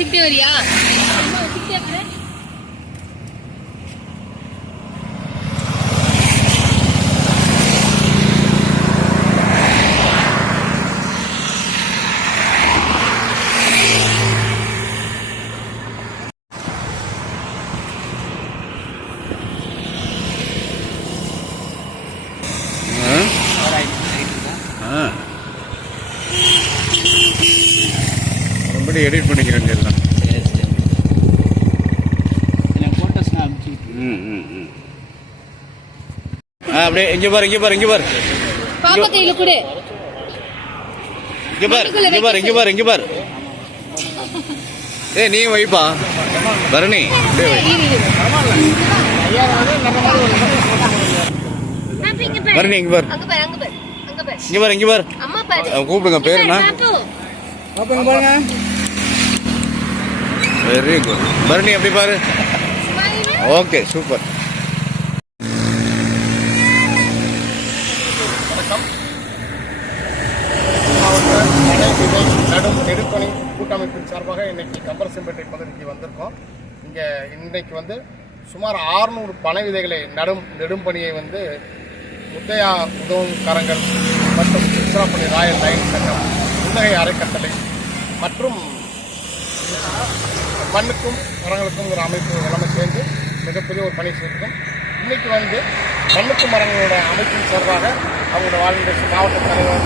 வச்சுக்கிட்டே வரியா? வச்சுக்கிட்டே வர. ரொம்ப எடிட் பண்ணிக்கிறேன் எல்லாம். அப்படியே இங்க பாரு இங்க பாரு இங்க பாரு பாப்பா கையில கொடு. இங்க பாரு இங்க பாரு இங்க பாரு இங்க பாரு. ஏய் நீ வைப்பா பரணி. பரணி இங்க பாரு இங்க பாரு இங்க பாரு. கூப்பிடுங்க பேரு என்ன? பாருங்க. வெரி குட் பரணி எப்படி பாரு. Okay super. வணக்கம். நடும் நெடுப்பணி கூட்டமைப்பின் சார்பாக இன்னைக்கு கம்பரசம்பேட்டை பகுதிக்கு வந்திருக்கோம். இங்கே இன்னைக்கு வந்து சுமார் 600 பனை விதைகளை நெடும் பணியை வந்து முத்தையா உதவும் கரங்கள் மற்றும் திருச்சிராப்பள்ளி ராயல் லைன் சங்கம் புன்னகை அறக்கட்டளை மற்றும் மண்ணுக்கும் மரங்களுக்கும் ஒரு அமைப்பு எல்லாமே சேர்ந்து மிகப்பெரிய ஒரு பணி செய்திருக்கோம். இன்னைக்கு வந்து மண்ணுக்கு மரங்களோட அமைப்பின் சார்பாக அவங்களோட வாழ்ந்த மாவட்ட தலைவர்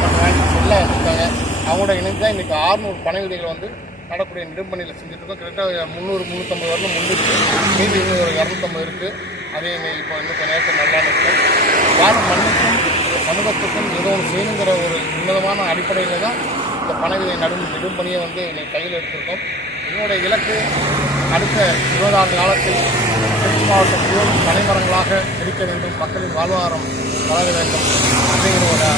எல்லாம் இருக்காங்க. அவங்களோட இணைந்து இன்னைக்கு 600 பனை விதைகளை வந்து நடக்கூடிய நெடும்பணியில் செஞ்சுட்டு இருக்கோம். கிட்டத்தட்ட 300-350 வரலும் முன்னிருக்கு. மீதி இன்னும் ஒரு 250 இருக்குது. அதே இப்போ இன்னும் கொஞ்சம் நேரத்தில் நல்லா இருக்கும். வாழும் மண்ணுக்கும் சமூகத்துக்கும் ஏதோ ஒன்று செய்யணுங்கிற ஒரு உன்னதமான அடிப்படையில் தான் இந்த பனை விதை நெடும்பணியை வந்து இன்னைக்கு கையில் எடுத்திருக்கோம். என்னுடைய இலக்கு அடுத்த 20 ஆண்டு காலத்தில் திருச்சி மாவட்டத்தில் பனைமரங்களாக இருக்க வேண்டும், மக்களின் வாழ்வாதாரம் வளர வேண்டும் அப்படிங்கிற ஒரு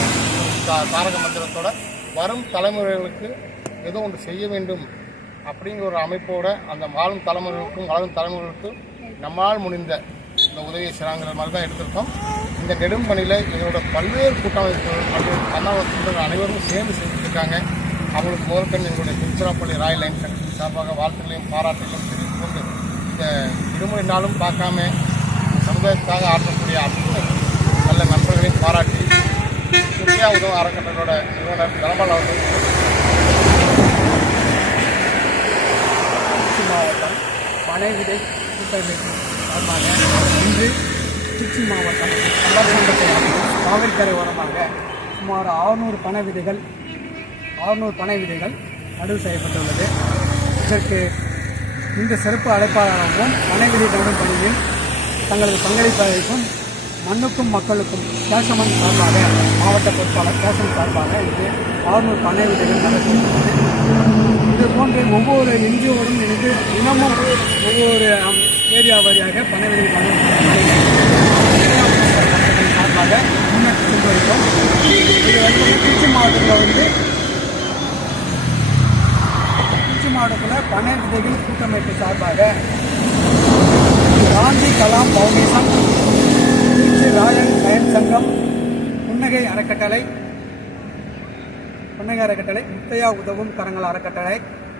தாரக மந்திரத்தோட வரும் தலைமுறைகளுக்கு ஏதோ ஒன்று செய்ய வேண்டும் அப்படிங்கிற ஒரு அமைப்போடு அந்த வாழும் தலைமுறைகளுக்கும் வளரும் தலைமுறைகளுக்கும் நம்மால் முடிந்த இந்த உதவியை செய்கிறாங்கிற மாதிரி தான் எடுத்திருக்கோம். இந்த நெடும்பணியில் எங்களோட பல்வேறு கூட்டமைப்புகள் பல்வேறு தன்னார்வலர்கள் அனைவரும் சேர்ந்து செஞ்சுருக்காங்க. அவங்களுக்கு முதற்கண் எங்களுடைய திருச்சிராப்பள்ளி ராயல் லைன் சங்கத்தின் சார்பாக வாழ்த்துக்களையும் பாராட்டுகளையும் தெரிவித்து கொண்டு இந்த விடுமுறை நாளும் பார்க்காம சமுதாயத்துக்காக ஆற்றக்கூடிய அத்தனை நல்ல நண்பர்களையும் பாராட்டி முத்தையா உதவும் அறக்கட்டளோட நிறுவனர் தலமல் அவர்கள் திருச்சி மாவட்டம் பனை விதை கூட்டமைப்பு சார்பாக இன்று திருச்சி மாவட்டம் கம்பரசம்பேட்டை காவிரிக்கரை ஓரமாக சுமார் 600 பனை விதைகள் நடவு செய்யப்பட்டுள்ளது. இதற்கு இந்த சிறப்பு அழைப்பாளராகவும் பனை விதை நடும் பணியில் தங்களது பங்களிப்பு அளிக்கும் மண்ணுக்கும் மக்களுக்கும் கேசவன் சார்பாக மாவட்ட பொறுப்பாளர் கேசவன் சார்பாக இது 600 பனை விதைகள் நடத்தப்பட்டுள்ளது. இது போன்று ஒவ்வொரு என்ஜிஓடும் இணைந்து தினமும் ஒவ்வொரு ஏரியா வழியாக பனை விதை நடும் சார்பாக முன்னெடுத்து சென்று வருகிறோம். இது வந்து திருச்சி மாவட்டத்தில் பனை விதைகள் கூட்டமைப்பு சார்பாக Gandhi Kalam foundation, Trichy royal line சங்கம், புன்னகை அறக்கட்டளை, முத்தையா உதவும் கரங்கள் அறக்கட்டளை,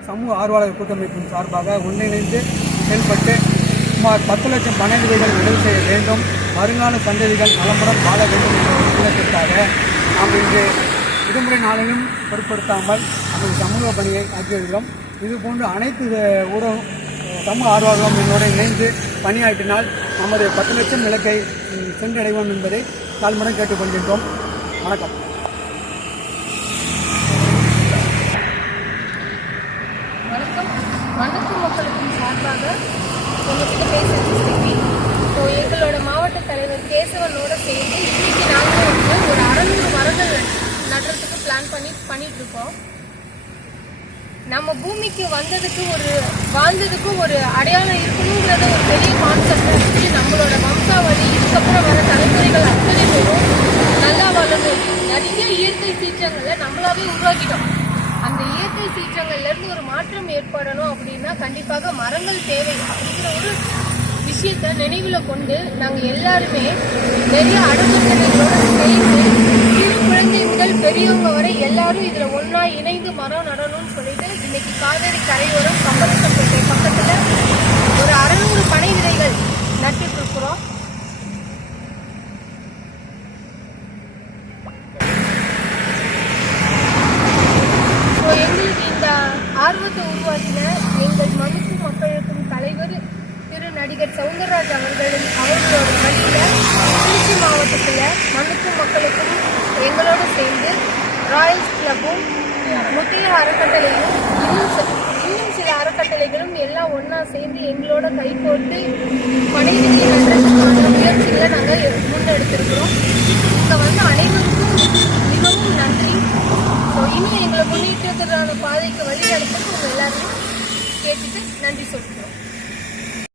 சமூக ஆர்வலர் கூட்டமைப்பின் சார்பாக ஒன்றிணைந்து செயல்பட்டு சுமார் 10 லட்சம் பனை விதைகள் நடவு செய்ய வேண்டும், வருங்கால சந்ததிகள் நலமுடன் வாழ வேண்டும் என்ற ஒரு இலக்கிற்காக நாம் இன்று விடுமுறை நாளையும் பொருட்படுத்தாமல் நமது சமூக பணியை ஆக்கியிருக்கிறோம். இதுபோன்று அனைத்து சமூக ஆர்வலர்களும் என்னோடு இணைந்து பணியாற்றினால் நமது 10 லட்சம் இலக்கை சென்றடைவோம் என்பதை தாழ்மையுடன் கேட்டுக்கொள்கின்றோம். வணக்கம். வணக்கம். மண்ணுக்கும் மக்களுக்கும் சார்பாக உங்ககிட்ட பேசுறது. ஸோ எங்களோட மாவட்ட தலைவர் கேசவனோட சேர்ந்து இன்னைக்கு நாங்கள் வந்து ஒரு 600 மரங்கள் நடுறதுக்கு பிளான் பண்ணிட்டு இருக்கோம். நம்ம பூமிக்கு வாழ்ந்ததுக்கு ஒரு அடையாளம் இருக்கணுங்கிறத ஒரு பெரிய கான்செப்ட் வச்சு நம்மளோட வம்சாவளி இதுக்கப்புறம் வர தலைமுறைகள் அத்தனை பேரும் நல்லா வாழணும். நிறைய இயற்கை சீற்றங்களை நம்மளாவே உருவாக்கிட்டோம். அந்த இயற்கை சீற்றங்கள்ல இருந்து ஒரு மாற்றம் ஏற்படணும் அப்படின்னா கண்டிப்பாக மரங்கள் தேவை அப்படிங்கிற ஒரு விஷயத்த நினைவுல கொண்டு நாங்கள் எல்லாருமே நிறைய அடங்குமுறைகளோட சேர்ந்து குழந்தை முதல் பெரியவங்க வரை எல்லாரும் இதுல ஒன்னா இணைந்து மரம் நடணும்னு சொல்லிட்டு இன்னைக்கு காவேரி கரையோரம் கம்பரசம்பேட்டை பக்கத்துல ஒரு 600 பனை விதைகள் நட்டுட்டு இருக்கிறோம். எங்களுக்கு இந்த ஆர்வத்தை உருவாக்கின எங்கள் மனுக்கு மக்களுக்கும் தலைவர் திரு நடிகர் சவுந்தரராஜ் அவர்களோட வழியில திருச்சி மாவட்டத்தில் மனுக்கும் மக்களுக்கும் எங்களோட சேர்ந்து ராயல்ஸ் கிளப்பும் முத்தையா அறக்கட்டளையும் இன்னும் சில அறக்கட்டளைகளும் எல்லாம் ஒன்னா சேர்ந்து எங்களோட கைகோர்த்து பனைவிதை நடுறதுக்கான முயற்சிகளை நாங்கள் முன்னெடுத்திருக்கிறோம். இங்கே வந்து அனைவருக்கும் மிகவும் நன்றி. இன்னும் எங்களை முன்னேற்றத்துக்கான பாதைக்கு வழி நடத்துக்கு உங்க எல்லாரையும் கேட்டுட்டு நன்றி சொல்கிறோம்.